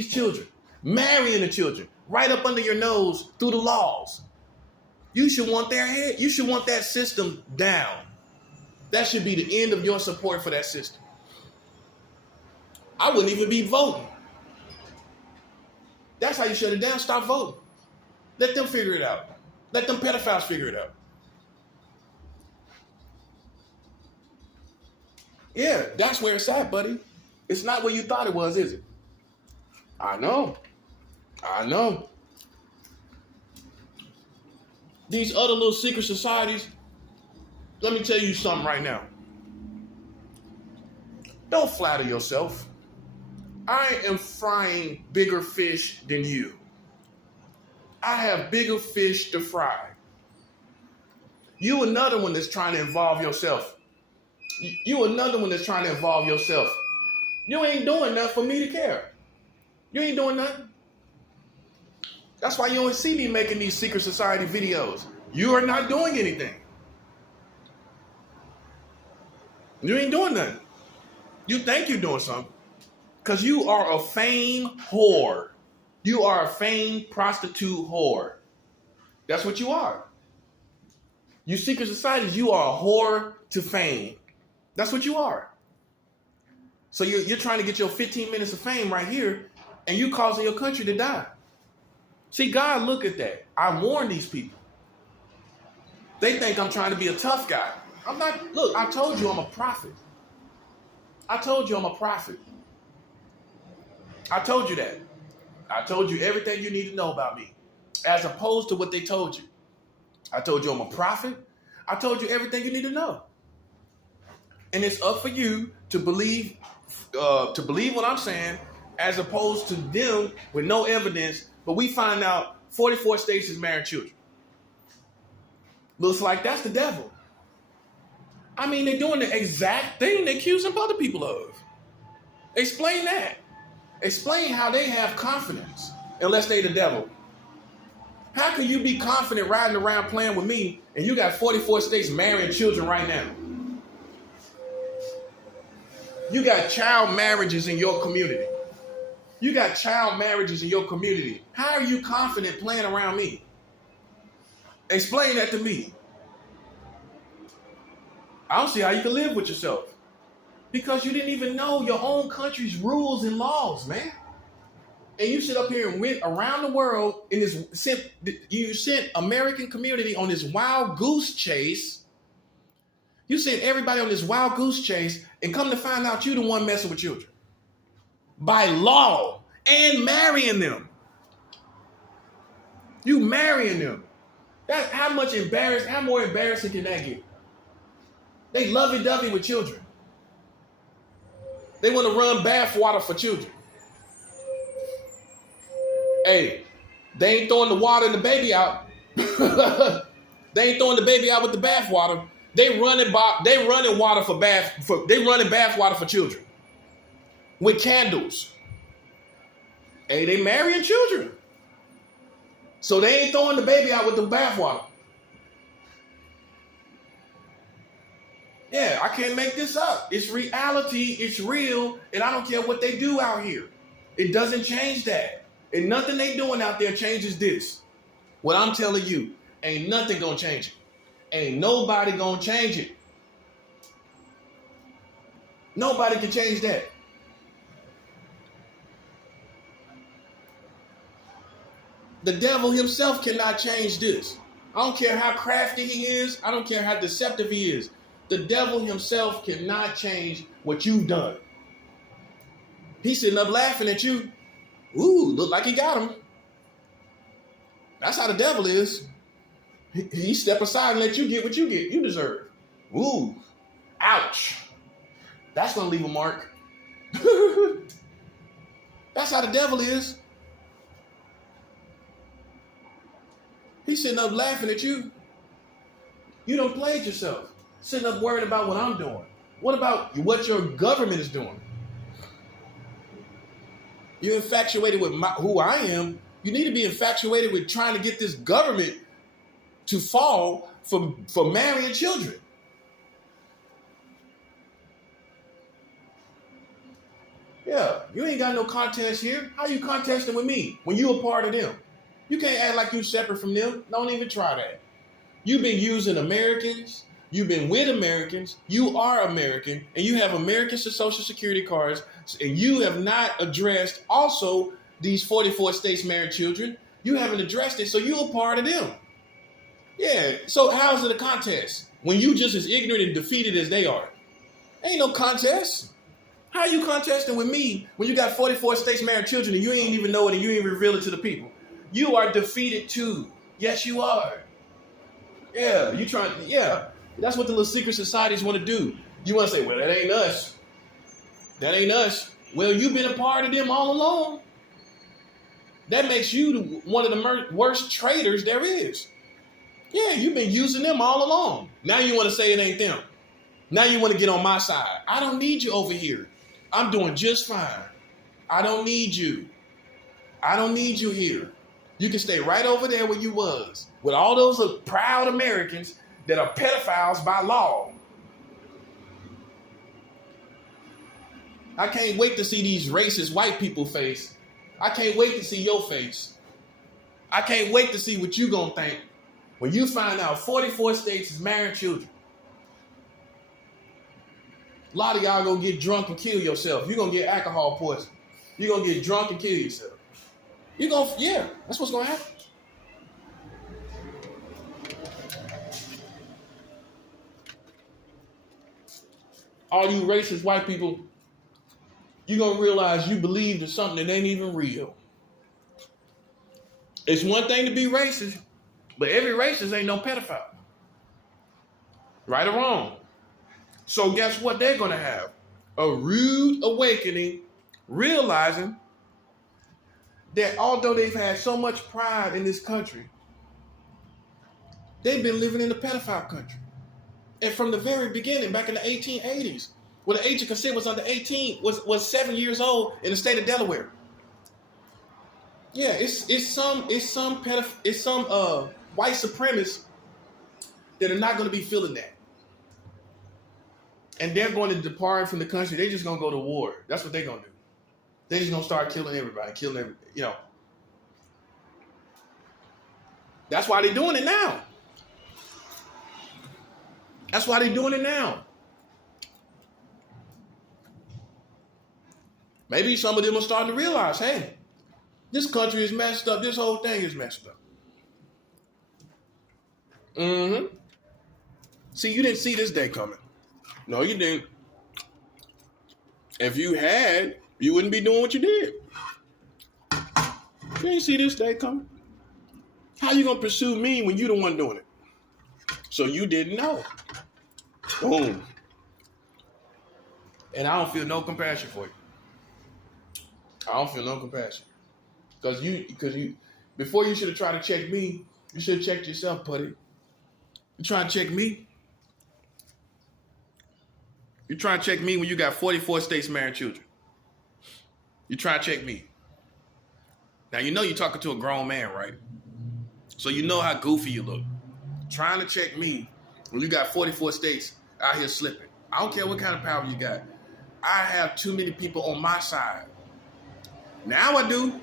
these children, marrying the children, right up under your nose through the laws. You should want their head. You should want that system down. That should be the end of your support for that system. I wouldn't even be voting. That's how you shut it down. Stop voting. Let them figure it out. Let them pedophiles figure it out. Yeah, that's where it's at, buddy. It's not where you thought it was, is it? I know. These other little secret societies, let me tell you something right now. Don't flatter yourself. I am frying bigger fish than you. I have bigger fish to fry. You another one that's trying to involve yourself. You another one that's trying to involve yourself. You ain't doing nothing for me to care. You ain't doing nothing. That's why you don't see me making these secret society videos. You are not doing anything. You ain't doing nothing. You think you're doing something. Because you are a fame whore. You are a fame prostitute whore. That's what you are. You secret societies, you are a whore to fame. That's what you are. So you're trying to get your 15 minutes of fame right here, and you causing your country to die. See, God, look at that. I warn these people. They think I'm trying to be a tough guy. I'm not. Look, I told you I'm a prophet. I told you I'm a prophet. I told you that. I told you everything you need to know about me, as opposed to what they told you. I told you I'm a prophet. I told you everything you need to know. And it's up for you to believe what I'm saying, as opposed to them with no evidence. But we find out 44 states is marrying children. Looks like that's the devil. I mean, they're doing the exact thing they're accusing other people of. Explain that. Explain how they have confidence unless they the devil. How can you be confident riding around playing with me and you got 44 states marrying children right now? You got child marriages in your community. You got child marriages in your community. How are you confident playing around me? Explain that to me. I don't see how you can live with yourself. Because you didn't even know your own country's rules and laws, man. And you sit up here and went around the world in this, you sent American community on this wild goose chase. You sent everybody on this wild goose chase, and come to find out you the one messing with children. By law, and marrying them. You marrying them. That's how more embarrassing can that get? They lovey-dovey with children. They want to run bathwater for children. Hey, they ain't throwing the water and the baby out. They ain't throwing the baby out with the bathwater. They running bathwater for children with candles. Hey, they marrying children. So they ain't throwing the baby out with the bathwater. Yeah, I can't make this up. It's reality, it's real, and I don't care what they do out here. It doesn't change that. And nothing they doing out there changes this. What I'm telling you, ain't nothing gonna change it. Ain't nobody gonna change it. Nobody can change that. The devil himself cannot change this. I don't care how crafty he is. I don't care how deceptive he is. The devil himself cannot change what you've done. He's sitting up laughing at you. Ooh, look like he got him. That's how the devil is. He step aside and let you get what you deserve. Ooh, ouch. That's going to leave a mark. That's how the devil is. He's sitting up laughing at you. You done played yourself. Sitting up worried about what I'm doing. What about what your government is doing? You're infatuated with who I am. You need to be infatuated with trying to get this government to fall for marrying children. Yeah. You ain't got no contest here. How you contesting with me when you a part of them? You can't act like you separate from them. Don't even try that. You've been using Americans. You've been with Americans. You are American, and you have American Social Security cards, and you have not addressed also these 44 states married children. You haven't addressed it, so you're a part of them. Yeah, so how's it a contest when you just as ignorant and defeated as they are? Ain't no contest. How are you contesting with me when you got 44 states married children and you ain't even know it and you ain't reveal it to the people? You are defeated too. Yes, you are. Yeah, that's what the little secret societies want to do. You want to say, well, that ain't us. That ain't us. Well, you've been a part of them all along. That makes you one of the worst traitors there is. Yeah, you've been using them all along. Now you want to say it ain't them. Now you want to get on my side. I don't need you over here. I'm doing just fine. I don't need you. I don't need you here. You can stay right over there where you was with all those proud Americans that are pedophiles by law. I can't wait to see these racist white people face. I can't wait to see your face. I can't wait to see what you gonna think when you find out 44 states is marrying children. A lot of y'all gonna get drunk and kill yourself. You're gonna get alcohol poisoning. You're gonna get drunk and kill yourself. That's what's gonna happen. All you racist white people, you're gonna realize you believe in something that ain't even real. It's one thing to be racist, but every racist ain't no pedophile. Right or wrong? So guess what they're going to have? A rude awakening, realizing that although they've had so much pride in this country, they've been living in a pedophile country. And from the very beginning, back in the 1880s, when the age of consent was under 18, was 7 years old in the state of Delaware. Yeah, it's some white supremacists that are not going to be feeling that. And they're going to depart from the country. They're just going to go to war. That's what they're going to do. They're just going to start killing everybody, That's why they're doing it now. That's why they're doing it now. Maybe some of them are starting to realize, hey, this country is messed up. This whole thing is messed up. Mm-hmm. See, you didn't see this day coming. No, you didn't. If you had, you wouldn't be doing what you did. You didn't see this day coming. How you gonna pursue me when you the one doing it? So you didn't know. Boom. And I don't feel no compassion for you. I don't feel no compassion. Because you, before you should have tried to check me, you should have checked yourself, buddy. You trying to check me? You trying to check me when you got 44 states married children. You trying to check me. Now, you know you're talking to a grown man, right? So you know how goofy you look. Trying to check me when you got 44 states out here slipping. I don't care what kind of power you got. I have too many people on my side. Now I do.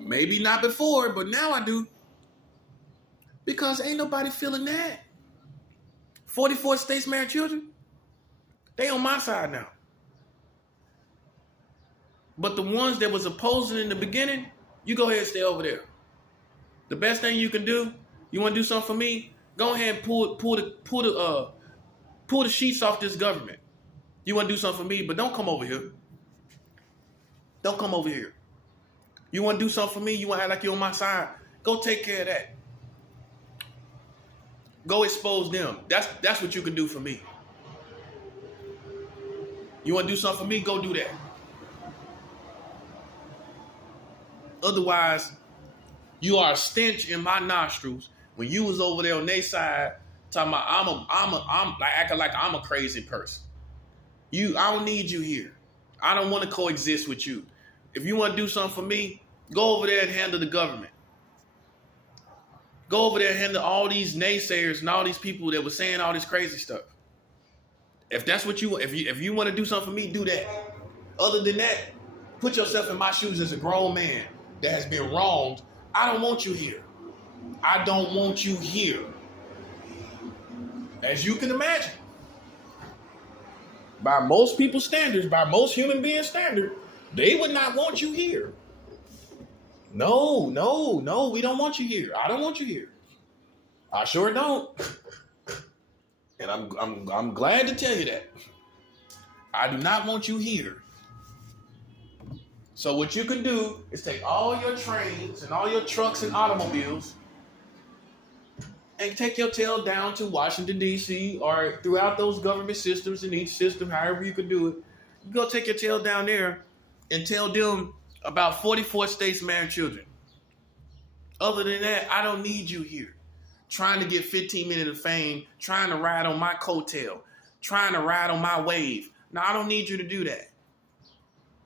Maybe not before, but now I do. Because ain't nobody feeling that. 44 states married children, they on my side now. But the ones that was opposing in the beginning, you go ahead and stay over there. The best thing you can do, you want to do something for me? Go ahead and pull the sheets off this government. You want to do something for me, but don't come over here. Don't come over here. You want to do something for me? You want to act like you're on my side? Go take care of that. Go expose them. That's what you can do for me. You want to do something for me? Go do that. Otherwise, you are a stench in my nostrils when you was over there on their side talking about I'm like acting like I'm a crazy person. I don't need you here. I don't want to coexist with you. If you want to do something for me, go over there and handle the government. Go over there and handle all these naysayers and all these people that were saying all this crazy stuff. If that's what you, if you want to do something for me, do that. Other than that, put yourself in my shoes as a grown man that has been wronged. I don't want you here. I don't want you here. As you can imagine, by most people's standards, by most human beings' standards, they would not want you here. No, we don't want you here. I don't want you here. I sure don't. And I'm glad to tell you that. I do not want you here. So what you can do is take all your trains and all your trucks and automobiles and take your tail down to Washington, D.C. or throughout those government systems, in each system, however you can do it. You go take your tail down there and tell them about 44 states married children. Other than that, I don't need you here. Trying to get 15 minutes of fame, trying to ride on my coattail, trying to ride on my wave. No, I don't need you to do that.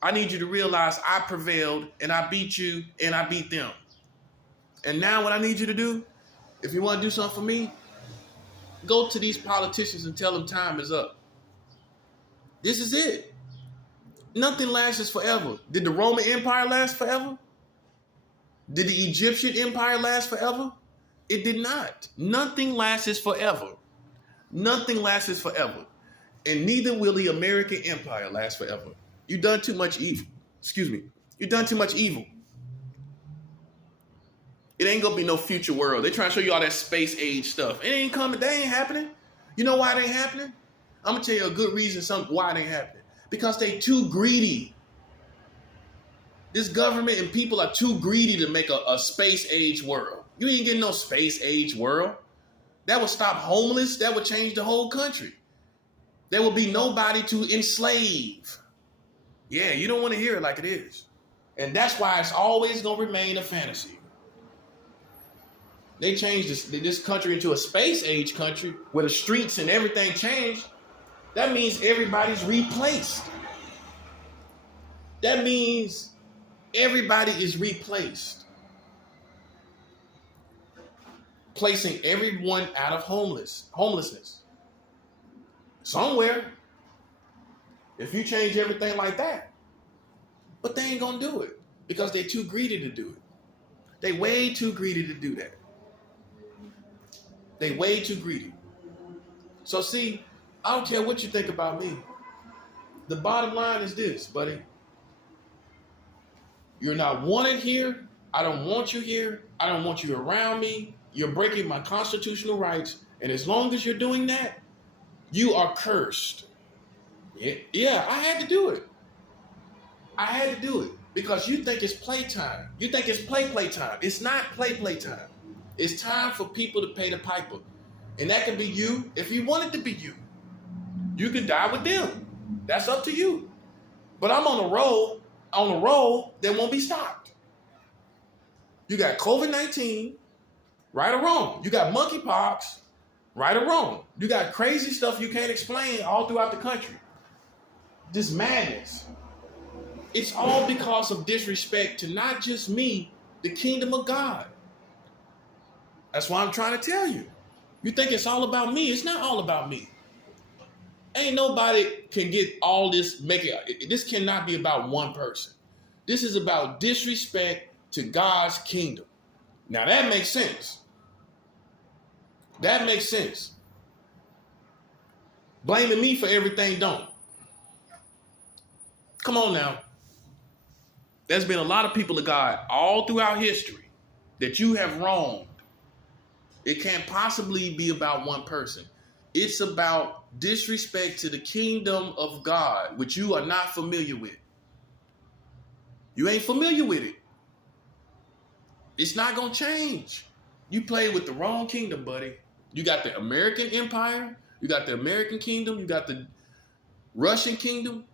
I need you to realize I prevailed and I beat you and I beat them. And now what I need you to do, if you want to do something for me, go to these politicians and tell them time is up. This is it. Nothing lasts forever. Did the Roman Empire last forever? Did the Egyptian Empire last forever? It did not. Nothing lasts forever. Nothing lasts forever. And neither will the American Empire last forever. You've done too much evil. Excuse me. You've done too much evil. It ain't gonna be no future world. They trying to show you all that space age stuff. It ain't coming. That ain't happening. You know why it ain't happening? I'm gonna tell you a good reason why it ain't happening. Because they too greedy. This government and people are too greedy to make a space age world. You ain't getting no space age world. That would stop homeless. That would change the whole country. There will be nobody to enslave. Yeah, you don't want to hear it like it is. And that's why it's always going to remain a fantasy. They changed this country into a space age country where the streets and everything changed. That means everybody's replaced. That means everybody is replaced. Placing everyone out of homelessness. Somewhere. If you change everything like that. But they ain't gonna do it. Because they're too greedy to do it. They way too greedy to do that. They way too greedy. So see, I don't care what you think about me. The bottom line is this, buddy. You're not wanted here. I don't want you here. I don't want you around me. You're breaking my constitutional rights. And as long as you're doing that, you are cursed. Yeah, I had to do it. I had to do it. Because you think it's playtime. You think it's playtime. It's not playtime. It's time for people to pay the piper. And that can be you if you want it to be you. You can die with them. That's up to you. But I'm on a roll that won't be stopped. You got COVID-19, right or wrong. You got monkeypox, right or wrong. You got crazy stuff you can't explain all throughout the country. This madness. It's all because of disrespect to not just me, the kingdom of God. That's why I'm trying to tell you. You think it's all about me. It's not all about me. Ain't nobody can get all this, this cannot be about one person. This is about disrespect to God's kingdom. Now that makes sense. That makes sense. Blaming me for everything don't. Come on now. There's been a lot of people of God all throughout history that you have wronged. It can't possibly be about one person. It's about disrespect to the kingdom of God, which you are not familiar with. You ain't familiar with it. It's not going to change. You play with the wrong kingdom, buddy. You got the American Empire, you got the American kingdom, you got the Russian kingdom,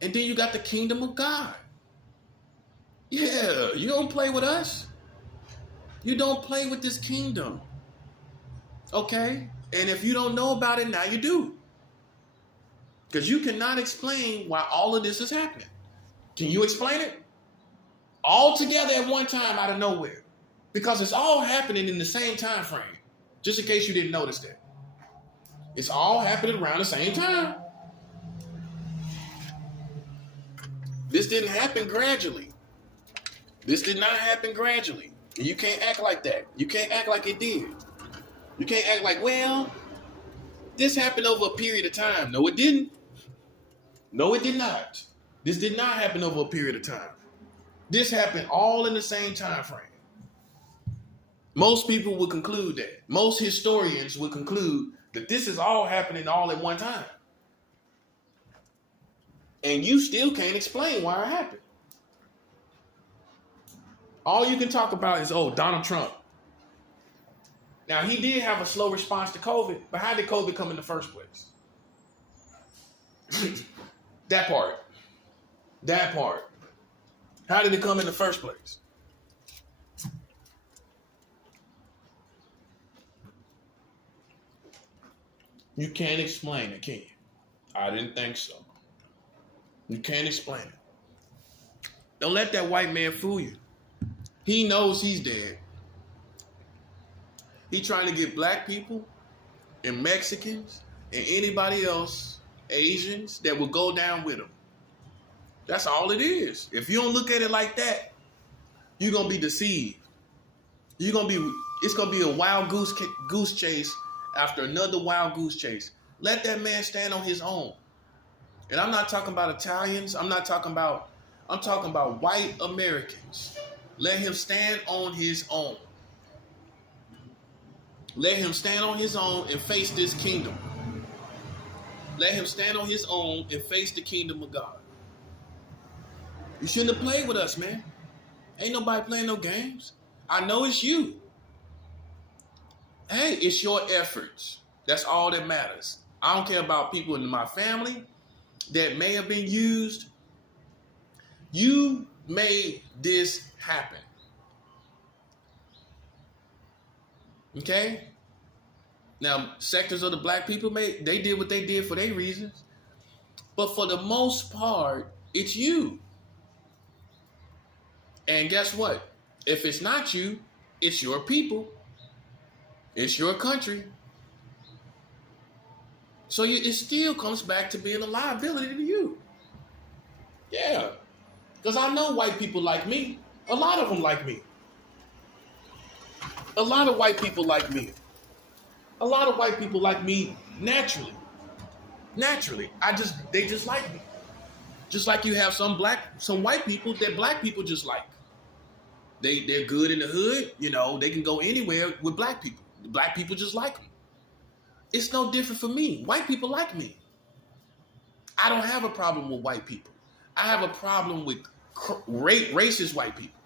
and then you got the kingdom of God. Yeah, you don't play with us. You don't play with this kingdom. Okay? And if you don't know about it, now you do. Because you cannot explain why all of this is happening. Can you explain it? All together at one time out of nowhere. Because it's all happening in the same time frame. Just in case you didn't notice that. It's all happening around the same time. This didn't happen gradually. This did not happen gradually. And you can't act like that. You can't act like it did. You can't act like, well, this happened over a period of time. No, it didn't. No, it did not. This did not happen over a period of time. This happened all in the same time frame. Most people would conclude that. Most historians would conclude that this is all happening all at one time. And you still can't explain why it happened. All you can talk about is, oh, Donald Trump. Now, he did have a slow response to COVID, but how did COVID come in the first place? That part. How did it come in the first place? You can't explain it, can you? I didn't think so. You can't explain it. Don't let that white man fool you. He knows he's dead. He's trying to get black people and Mexicans and anybody else, Asians, that will go down with him. That's all it is. If you don't look at it like that, you're going to be deceived. It's going to be a wild goose chase after another wild goose chase. Let that man stand on his own. And I'm not talking about Italians. I'm talking about white Americans. Let him stand on his own. Let him stand on his own and face this kingdom. Let him stand on his own and face the kingdom of God. You shouldn't have played with us, man. Ain't nobody playing no games. I know it's you. Hey, it's your efforts. That's all that matters. I don't care about people in my family that may have been used. You made this happen. Okay? Now, sectors of the black people, they did what they did for their reasons. But for the most part, it's you. And guess what? If it's not you, it's your people. It's your country. So it still comes back to being a liability to you. Yeah. Because I know white people like me. A lot of them like me. A lot of white people like me. A lot of white people like me naturally. Naturally. They just like me. Just like you have some white people that black people just like. They're good in the hood. You know, they can go anywhere with black people. Black people just like them. It's no different for me. White people like me. I don't have a problem with white people. I have a problem with racist white people.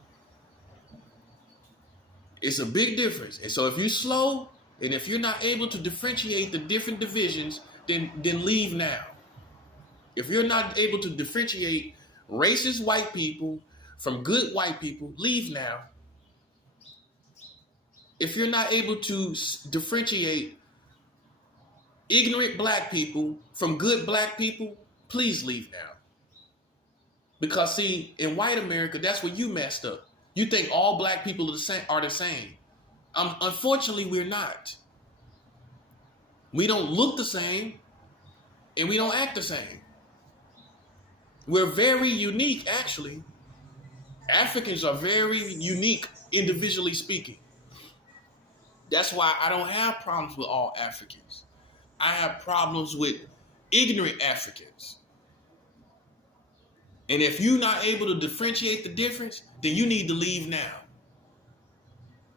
It's a big difference. And so if you're slow and if you're not able to differentiate the different divisions, then leave now. If you're not able to differentiate racist white people from good white people, leave now. If you're not able to differentiate ignorant black people from good black people, please leave now. Because see, in white America, that's where you messed up. You think all black people are the same. Unfortunately, we're not. We don't look the same, and we don't act the same. We're very unique, actually. Africans are very unique, individually speaking. That's why I don't have problems with all Africans. I have problems with ignorant Africans. And if you're not able to differentiate the difference, then you need to leave now.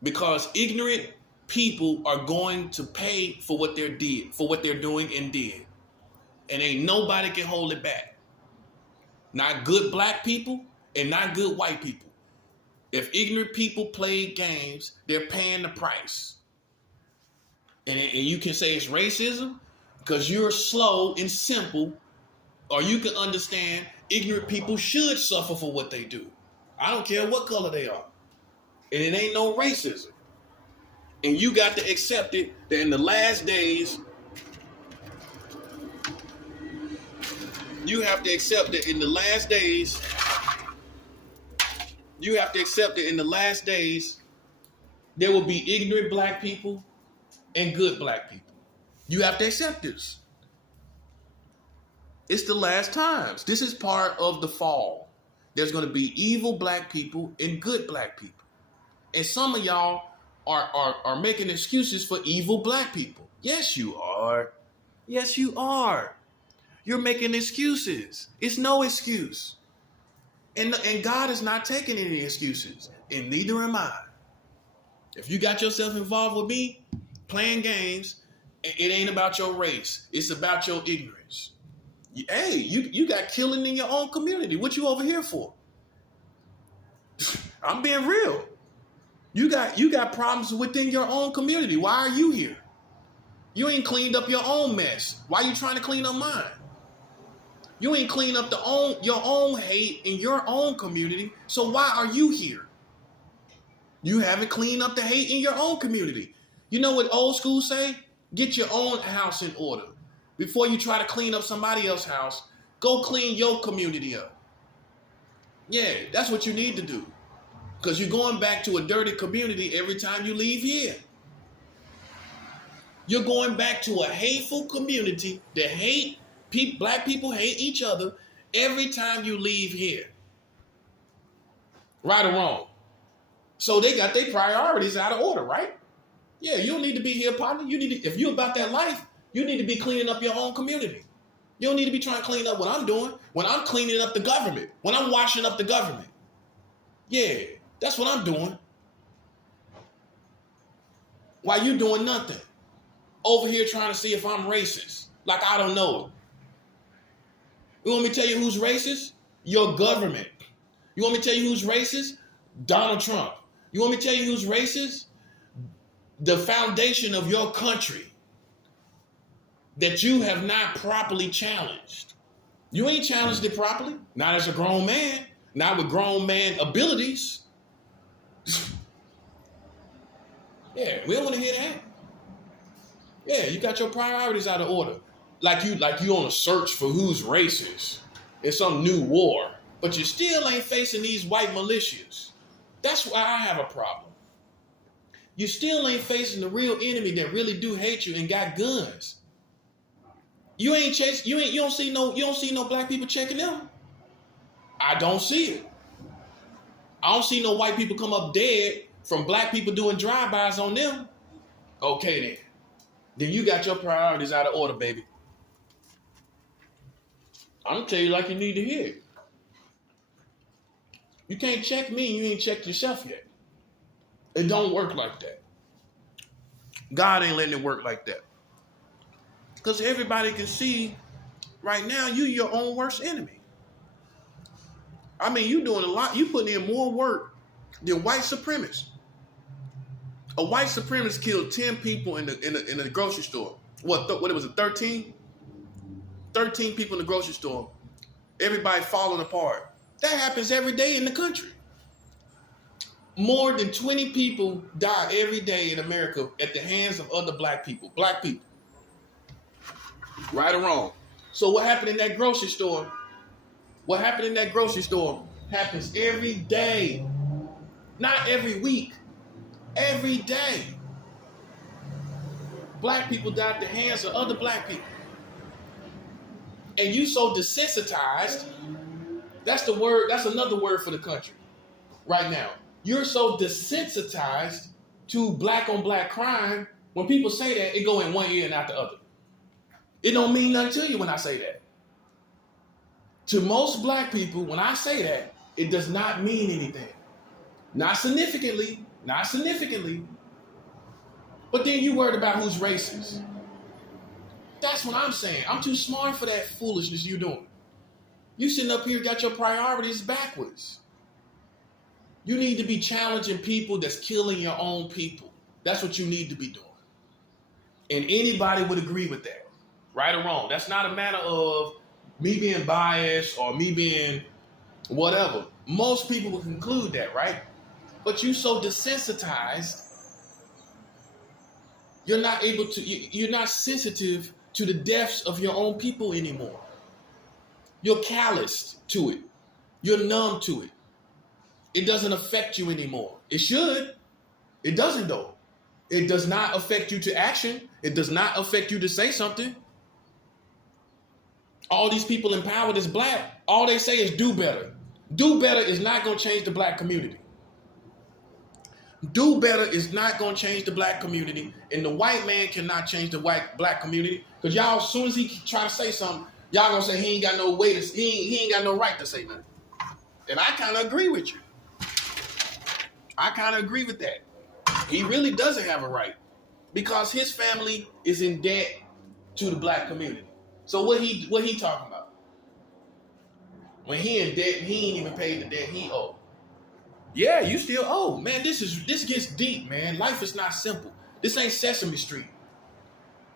Because ignorant people are going to pay for what they're doing and did. And ain't nobody can hold it back. Not good black people and not good white people. If ignorant people play games, they're paying the price. And you can say it's racism because you're slow and simple, or you can understand ignorant people should suffer for what they do. I don't care what color they are. And it ain't no racism. And you got to accept it that in the last days, you have to accept that in the last days, there will be ignorant black people and good black people. You have to accept this. It's the last times. This is part of the fall. There's going to be evil black people and good black people. And some of y'all are making excuses for evil black people. Yes, you are. Yes, you are. You're making excuses. It's no excuse. And God is not taking any excuses. And neither am I. If you got yourself involved with me, playing games, it ain't about your race. It's about your ignorance. Hey, you got killing in your own community. What you over here for? I'm being real. You got problems within your own community. Why are you here? You ain't cleaned up your own mess. Why are you trying to clean up mine? You ain't cleaned up your own hate in your own community. So why are you here? You haven't cleaned up the hate in your own community. You know what old school say? Get your own house in order. Before you try to clean up somebody else's house, go clean your community up. Yeah, that's what you need to do. Because you're going back to a dirty community every time you leave here. You're going back to a hateful community that black people hate each other every time you leave here. Right or wrong? So they got their priorities out of order, right? Yeah, you don't need to be here, partner. If you're about that life, you need to be cleaning up your own community. You don't need to be trying to clean up what I'm doing when I'm cleaning up the government, when I'm washing up the government. Yeah, that's what I'm doing. While you doing nothing. Over here trying to see if I'm racist. Like I don't know it. You want me to tell you who's racist? Your government. You want me to tell you who's racist? Donald Trump. You want me to tell you who's racist? The foundation of your country that you have not properly challenged. You ain't challenged it properly. Not as a grown man. Not with grown man abilities. Yeah, we don't want to hear that. Yeah, you got your priorities out of order. Like you on a search for who's racist. It's some new war. But you still ain't facing these white militias. That's why I have a problem. You still ain't facing the real enemy that really do hate you and got guns. You don't see no black people checking them. I don't see it. I don't see no white people come up dead from black people doing drive-bys on them. Okay then. Then you got your priorities out of order, baby. I'm gonna tell you like you need to hear it. You can't check me, you ain't checked yourself yet. It don't work like that. God ain't letting it work like that. Because everybody can see right now you your own worst enemy. I mean, you doing a lot. You putting in more work than white supremacists. A white supremacist killed 10 people in the grocery store. What it was, 13? 13 people in the grocery store. Everybody falling apart. That happens every day in the country. More than 20 people die every day in America at the hands of other black people. Black people. Right or wrong. So what happened in that grocery store? What happened in that grocery store happens every day. Not every week. Every day. Black people die at the hands of other black people. And you so desensitized, that's the word, that's another word for the country right now. You're so desensitized to black on black crime. When people say that, it go in one ear and out the other. It don't mean nothing to you when I say that. To most black people, when I say that, it does not mean anything. Not significantly. But then you worried about who's racist. That's what I'm saying. I'm too smart for that foolishness you're doing. You sitting up here got your priorities backwards. You need to be challenging people that's killing your own people. That's what you need to be doing. And anybody would agree with that. Right or wrong. That's not a matter of me being biased or me being whatever. Most people would conclude that, right? But you so desensitized, you're not sensitive to the deaths of your own people anymore. You're calloused to it. You're numb to it. It doesn't affect you anymore. It should. It doesn't though. It does not affect you to action. It does not affect you to say something. All these people in power that's black, all they say is do better. Do better is not going to change the black community. Do better is not going to change the black community, and the white man cannot change the black community, because y'all, as soon as he try to say something, y'all gonna say he ain't got no way to, he ain't got no right to say nothing. And I kind of agree with you. I kind of agree with that. He really doesn't have a right, because his family is in debt to the black community. So what he talking about? When he in debt, he ain't even paid the debt he owed. Yeah, you still owe. Man, this gets deep, man. Life is not simple. This ain't Sesame Street.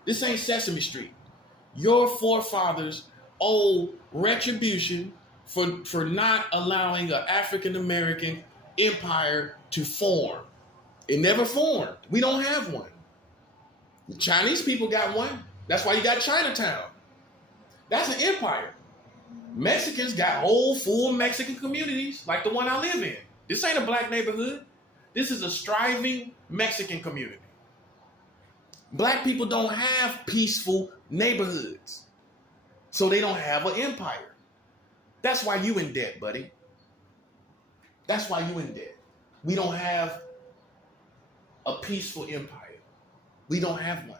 This ain't Sesame Street. Your forefathers owe retribution for not allowing an African American empire to form. It never formed. We don't have one. The Chinese people got one. That's why you got Chinatown. That's an empire. Mexicans got whole full Mexican communities like the one I live in. This ain't a black neighborhood. This is a striving Mexican community. Black people don't have peaceful neighborhoods, so they don't have an empire. That's why you in debt, buddy. That's why you in debt. We don't have a peaceful empire. We don't have one.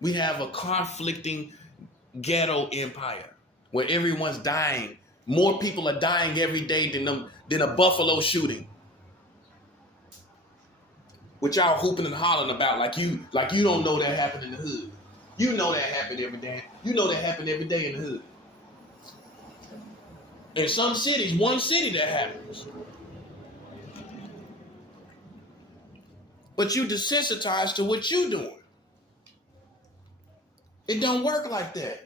We have a conflicting ghetto empire where everyone's dying. More people are dying every day than a Buffalo shooting. Which y'all hooping and hollering about like you don't know that happened in the hood. You know that happened every day. You know that happened every day in the hood. In some cities, one city that happens. But you desensitized to what you doing. It don't work like that.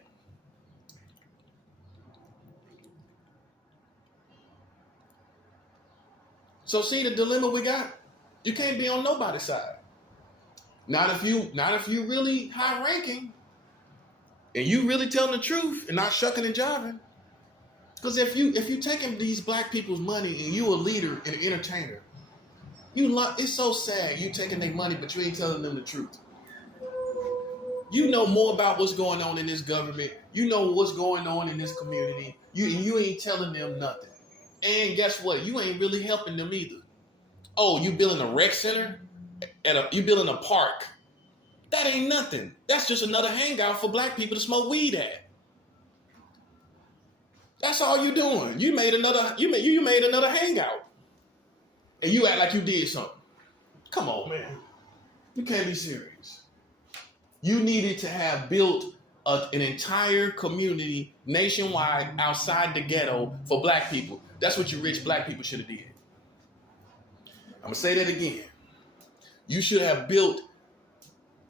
So see the dilemma we got? You can't be on nobody's side. Not if you really high ranking and you really telling the truth and not shucking and jiving. Because if you taking these black people's money and you a leader and an entertainer, it's so sad you taking their money but you ain't telling them the truth. You know more about what's going on in this government. You know what's going on in this community. You ain't telling them nothing. And guess what? You ain't really helping them either. Oh, you building a rec center? You building a park? That ain't nothing. That's just another hangout for black people to smoke weed at. That's all you doing. You made another hangout. And you act like you did something. Come on, man. You can't be serious. You needed to have built an entire community nationwide outside the ghetto for black people. That's what you rich black people should have did. I'm going to say that again. You should have built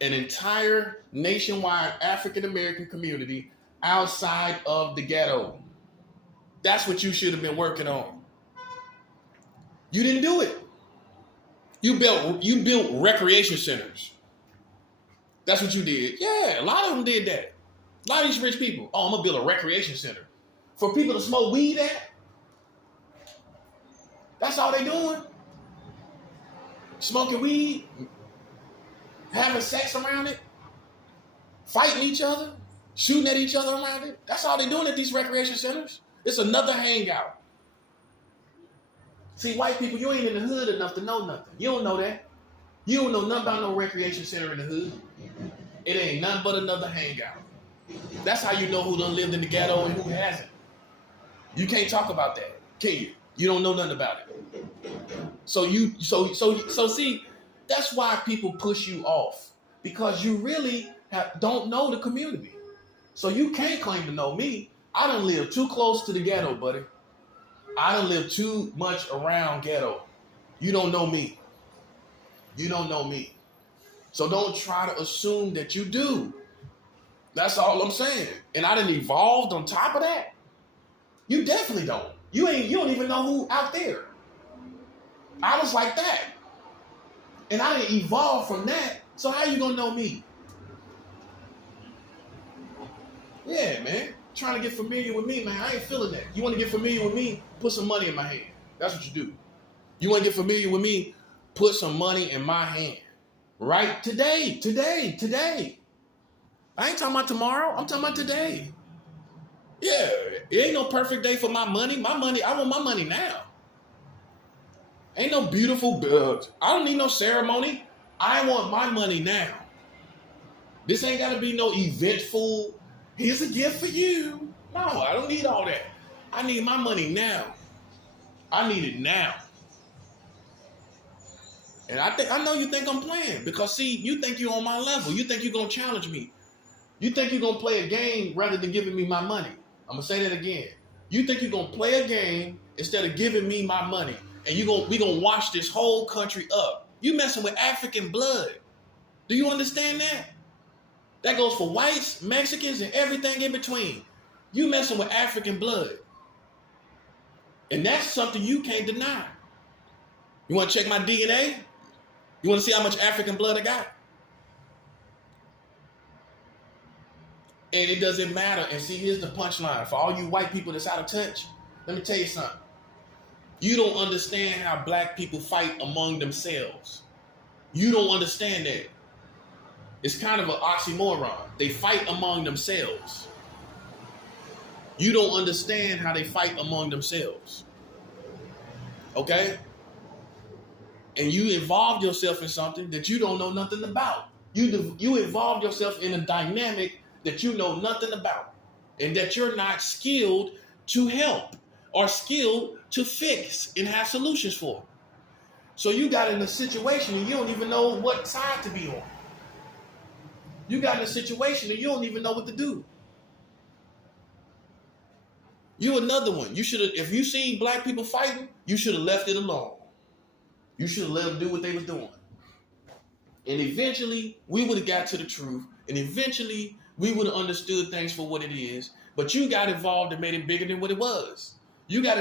an entire nationwide African American community outside of the ghetto. That's what you should have been working on. You didn't do it. You built recreation centers. That's what you did. Yeah, a lot of them did that. A lot of these rich people. Oh, I'm going to build a recreation center for people to smoke weed at. That's all they doing. Smoking weed, having sex around it, fighting each other, shooting at each other around it. That's all they doing at these recreation centers. It's another hangout. See, white people, you ain't in the hood enough to know nothing. You don't know that. You don't know nothing about no recreation center in the hood. It ain't nothing but another hangout. That's how you know who done lived in the ghetto and who hasn't. You can't talk about that, can you? You don't know nothing about it. So see, that's why people push you off, because you really don't know the community. So you can't claim to know me. I done live too close to the ghetto, buddy. I done live too much around ghetto. You don't know me. You don't know me. So don't try to assume that you do. That's all I'm saying. And I done evolved on top of that. You definitely don't. You don't even know who out there. I was like that. And I didn't evolve from that. So how you gonna know me? Yeah, man. Trying to get familiar with me, man. I ain't feeling that. You want to get familiar with me? Put some money in my hand. That's what you do. You want to get familiar with me? Put some money in my hand. Right today. I ain't talking about tomorrow. I'm talking about today. Yeah, it ain't no perfect day for my money. My money, I want my money now. Ain't no beautiful, I don't need no ceremony. I want my money now. This ain't got to be no eventful, here's a gift for you. No, I don't need all that. I need my money now. I need it now. And I know you think I'm playing because, see, you think you're on my level. You think you're going to challenge me. You think you're going to play a game rather than giving me my money. I'm going to say that again. You think you're going to play a game instead of giving me my money. And we going to wash this whole country up. You messing with African blood. Do you understand that? That goes for whites, Mexicans, and everything in between. You messing with African blood. And that's something you can't deny. You want to check my DNA? You want to see how much African blood I got? And it doesn't matter. And see, here's the punchline. For all you white people that's out of touch, let me tell you something. You don't understand how black people fight among themselves. You don't understand that. It's kind of an oxymoron. They fight among themselves. You don't understand how they fight among themselves. Okay? And you involved yourself in something that you don't know nothing about. You involved yourself in a dynamic that you know nothing about and that you're not skilled to help or skilled to fix and have solutions for. So you got in a situation and you don't even know what side to be on. You got in a situation and you don't even know what to do. You another one. You should have, if you seen black people fighting, you should have left it alone. You should have let them do what they was doing. And eventually, we would have got to the truth. And eventually, we would have understood things for what it is. But you got involved and made it bigger than what it was. You got